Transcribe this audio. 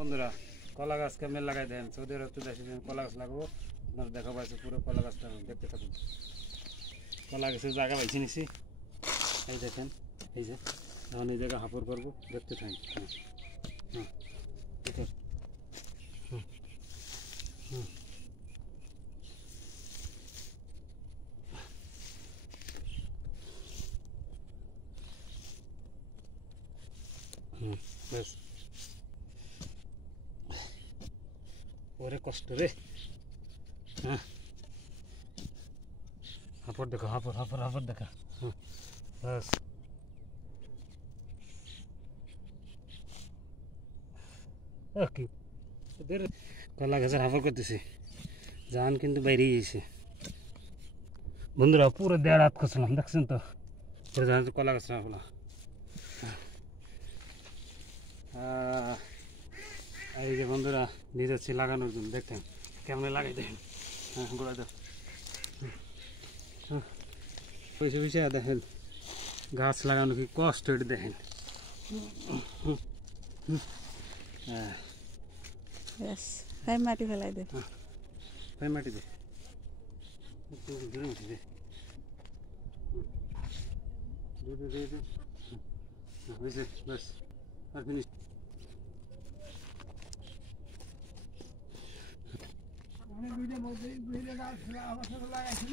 বন্ধুরা কলা গাছ কেমন লাগাই দেন সৌদি আরব তো দেশে কলা গাছ লাগাবো আপনারা দেখা পাইছে পুরো কলা গাছটা দেখতে থাকুন কলা গাছের জায়গা পাইছি নিছি এই দেখেন এই যে এখন এই জায়গা হাফর করবো দেখতে থাকুন হ্যাঁ হ্যাঁ হুম হুম হুম বেশ ওরে কষ্ট রে হ্যাঁ হাফর দেখো হাফর হাফর হাফর দেখা হুম বাস ওকে ওদের কলা গাছের হাফর করতেছি জান কিন্তু বাইরে গিয়েছে বন্ধুরা পুরো দেড় হাত করছিলাম দেখছেন তো পুরো জান কলা গাছ রাখলাম এই যে বন্ধুরা নিয়ে যাচ্ছি লাগানোর জন্য দেখতেন কেমন লাগাই দেখেন হ্যাঁ গোড়া দেখ পয়সা পয়সা দেখেন গাছ লাগানো কি কষ্ট এটা দেখেন হ্যাঁ মাটি ফেলাই দে হ্যাঁ মাটি দে দে হয়েছে বাস আর ফিনিশ দুইটা গাছ আমার সাথে লাগাইছিল